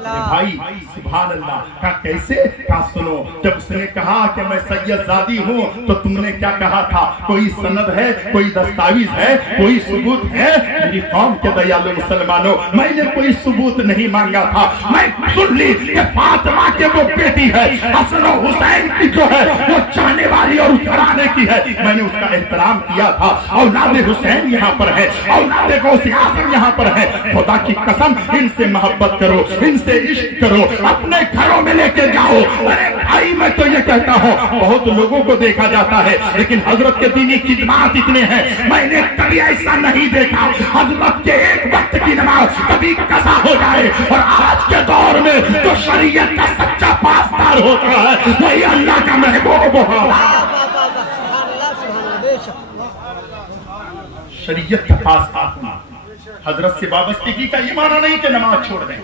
भाई सुभान अल्लाह। कहा कैसे? कहा सुनो, जब उसने कहा कि मैं सैयदजादी हूँ तो तुमने क्या कहा था? कोई सनद है, कोई दस्तावेज है, कोई सबूत है? मेरी कौम के दयालु मुसलमानों, मैंने कोई सबूत नहीं मांगा था। मैं सुन ली कि फातिमा के वो बेटी है, हसन और हुसैन की जो है वो चाहने वाली और घराने की है, मैंने उसका एहतराम किया था। औलाद हुसैन यहाँ पर है, औलाद गौसे आज़म यहाँ पर है। खुदा की कसम इनसे मोहब्बत करो, इनसे इश्क करो, अपने घरों में लेके जाओ। अरे भाई मैं तो ये कहता हूँ, बहुत लोगों को देखा जाता है लेकिन हजरत के दीनी खिदमात इतने हैं, मैंने कभी ऐसा नहीं देखा हजरत के एक वक्त की नमाज कभी कज़ा हो जाए। और आज के दौर में तो शरीयत का सच्चा पासदार होता है वही अल्लाह का महबूब होगा। शरीयत का पासदार होना, हजरत से वाबस्तगी का ये माना नहीं कि नमाज छोड़ दें।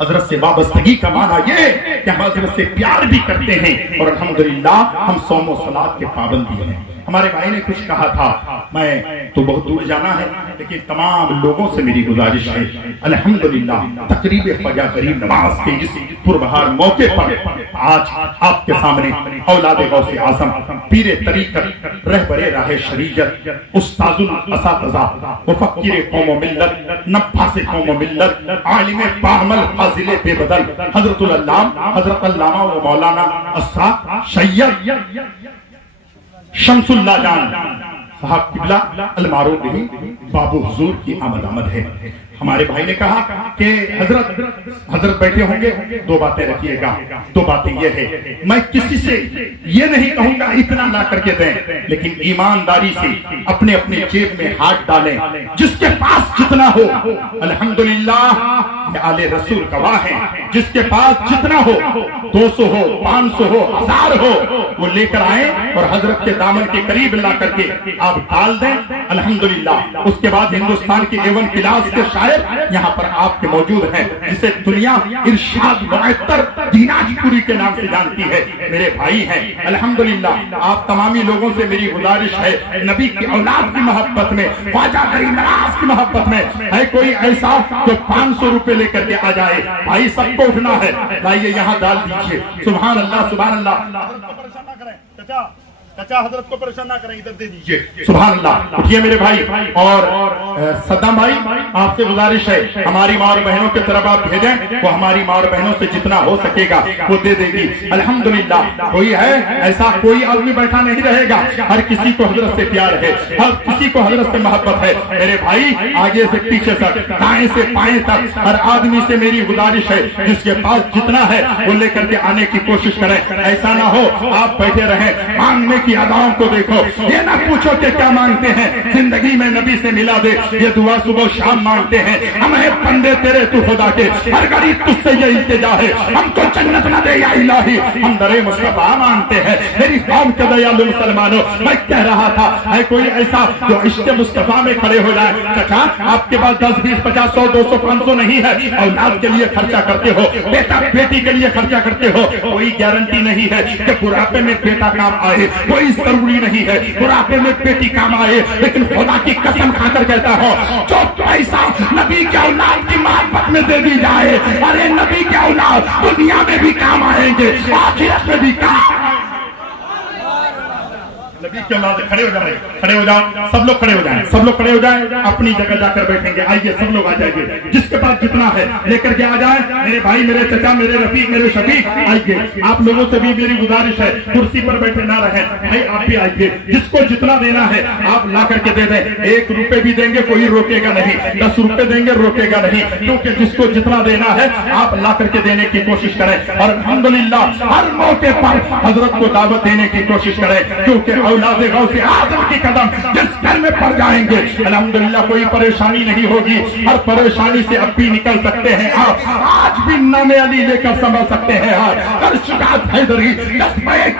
हजरत से वाबस्तगी का माना ये कि हम हजरत से प्यार भी करते हैं और अल्हम्दुलिल्लाह हम सौम व सलात के पाबंदी हैं। हमारे भाई ने कुछ कहा था, मैं तो बहुत दूर जाना है लेकिन तमाम लोगों से मेरी गुजारिश है, अल्हम्दुलिल्लाह तकरीब ख्वाजा गरीब नवाज के इस पुरबहार मौके पर आज आपके सामने औलाद गौसे आज़म, पीरे तरीक़त, रहबरे राह शरीयत, उस्ताजुल असातिज़ा, मुफक्किर कौम व मिल्लत, नफ़ास कौम व मिल्लत, आलिम बाअमल फाज़िल बेबदल, हज़रतुल अल्लामा हज़रत अल्लामा व मौलाना अस्सा सैयद शमसुल्लाह जान साहब किबला अलमारूफ बिही बाबू हुजूर की आमद है। हमारे भाई ने कहा कि हजरत बैठे होंगे, दो बातें रखिएगा। दो बातें ये है, मैं किसी से ये नहीं कहूंगा इतना ला करके दें, लेकिन ईमानदारी से अपने अपने जेब में हाथ डालें, जिसके पास जितना हो। अल्हम्दुलिल्लाह आले रसूल गवाह है, जिसके पास जितना हो, 200 हो, 500 हो, 1000 हो, वो लेकर आए और हजरत के दामन के करीब ला करके आप डाल दें। अल्हम्दुलिल्लाह उसके बाद हिंदुस्तान की एवन क्लास के यहाँ पर आपके मौजूद हैं, जिसे दुनिया इरशाद मुअत्तर दीनाजपुरी के नाम से जानती है, मेरे भाई हैं। अल्हम्दुलिल्लाह आप तमामी लोगों से मेरी गुजारिश है, नबी की औलाद की मोहब्बत में, ख्वाजा गरीब नवाज की मोहब्बत में है कोई ऐसा जो 500 रुपए लेकर के आ जाए? भाई सबको उठना है, लाइए यहाँ डाल दीजिए। सुभान अल्लाह, सुभान अल्लाह। चाचा हजरत को परेशान ना करें, इधर दे दीजिए। सुभान अल्लाह। उठिए मेरे भाई। और सद्दाम भाई आपसे गुजारिश है, हमारी माँ और बहनों की तरफ आप भेजें, वो हमारी माँ और बहनों से जितना हो सकेगा वो दे देगी। अल्हम्दुलिल्लाह कोई है ऐसा, कोई आदमी बैठा नहीं रहेगा, हर किसी को हजरत से प्यार है, हर किसी को हजरत से मोहब्बत है। मेरे भाई आगे से पीछे तक, दाएं से बाएं तक, हर आदमी से मेरी गुजारिश है, जिसके पास जितना है वो लेकर के आने की कोशिश करें। ऐसा ना हो आप बैठे रहें, मांगने की अदाओं को देखो, ये ना पूछो कि क्या मांगते हैं, जिंदगी में नबी से मिला दे, ये दुआ सुबह शाम मांगते हैं। हमें बंदे तेरे तू खुदा के, हर गरीब तुझसे ये इल्तिजा है, हमको जन्नत न दे या इलाही, हम दरे मुस्तफा मांगते हैं। मेरी कौम के दयालु मुसलमानों, मैं कह रहा था है कोई ऐसा जो इश्क मुस्तफा में खड़े हो जाए। चाचा आपके पास 10, 20, 50, 100, 200, 500 नहीं है, औलाद के लिए खर्चा करते हो, बेटा बेटी के लिए खर्चा करते हो, कोई गारंटी नहीं है कि बुढ़ापे में बेटा काम आए, कोई जरूरी नहीं है बुढ़ापे में बेटी काम आए, लेकिन खुदा की कसम खाकर कहता हो जो पैसा नबी के औलाद की मोहब्बत में दे दी जाए, अरे नबी के औलाद दुनिया में भी काम आएंगे, आखिरत में भी काम। नबी के औलाद खड़े हो जाए, खड़े हो जाओ, सब लोग खड़े हो जाएं, सब लोग खड़े हो जाएं, अपनी जगह जाकर बैठेंगे। आइए सब लोग आ जाएंगे, जिसके पास जितना है लेकर के आ जाए, मेरे भाई, मेरे चचा, मेरे रफीक, मेरे शफीक, आइए। आप लोगों से भी मेरी गुजारिश है, कुर्सी पर बैठे ना रहे भाई, आप भी आइए। जिसको जितना देना है आप ला करके दे दें, 1 रुपए भी देंगे कोई रोकेगा नहीं, 10 रुपए देंगे रोकेगा नहीं, क्योंकि जिसको जितना देना है आप ला करके देने की कोशिश करें। और अल्हम्दुलिल्लाह हर मौके पर हजरत को दावत देने की कोशिश करें, क्योंकि औलाद गौसे आजम की कदम जिस घर में पड़ जाएंगे अल्हम्दुलिल्लाह कोई परेशानी नहीं होगी। हर परेशानी से अब भी निकल सकते हैं आप, आज भी नाम अली लेकर संभल सकते हैं आप। अगर शिकायत हैदरी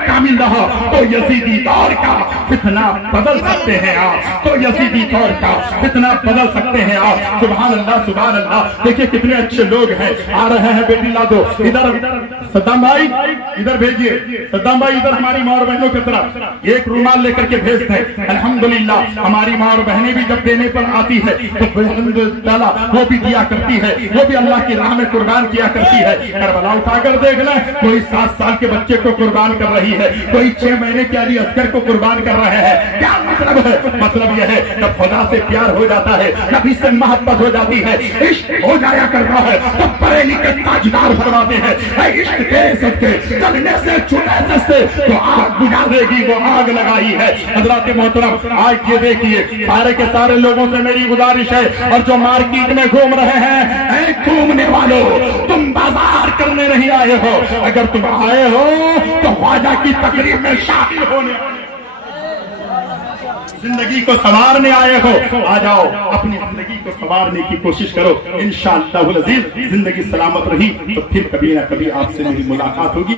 कामिल रहा तो यजीदी दौर का फितना बदल सकते हैं आप, तो यजीदी दौर का फितना बदल सकते हैं आप। सुभान अल्लाह, सुभान अल्लाह। देखिए कितने अच्छे लोग हैं, आ रहे हैं। बेटी ला दो इधर, सद्दाम भाई इधर भेजिए, सद्दाम भाई इधर हमारी माँ और बहनों की तरफ एक रुमाल लेकर के भेजते हैं। अल्हम्दुलिल्लाह हमारी माँ और बहनें भी जब देने पर आती है तो अल्हम्दुलिल्लाह वो भी दिया करती है, वो भी अल्लाह की राह में कुर्बान किया करती है। करबला उठाकर देख ले, कोई 7 साल के बच्चे को कुर्बान कर रही है, कोई 6 महीने के अली असगर को कुर्बान कर रहे हैं। क्या मतलब है? मतलब यह है जब खुदा से प्यार हो जाता है, नबी से मोहब्बत हो जाती है, इश्क हो जाया करता है, तो बरेली के ताजदार फरमाते हैं इश्क के सदके जलने से छूने से तो आग बुझा देगी, वो आग लगाई है। हजरत मोहतरम आज ये देखिए, सारे के सारे लोगों से मेरी गुजारिश है, और जो मार्केट में घूम रहे हैं, घूमने वालों तुम बाजार करने नहीं आए हो, अगर तुम आए हो तो ख्वाजा की तकरीब में शामिल होने, जिंदगी को संवारने आए हो, आ जाओ अपनी जिंदगी को संवारने की कोशिश करो। इंशाअल्लाह जिंदगी सलामत रही तो फिर कभी ना कभी आपसे मेरी मुलाकात होगी।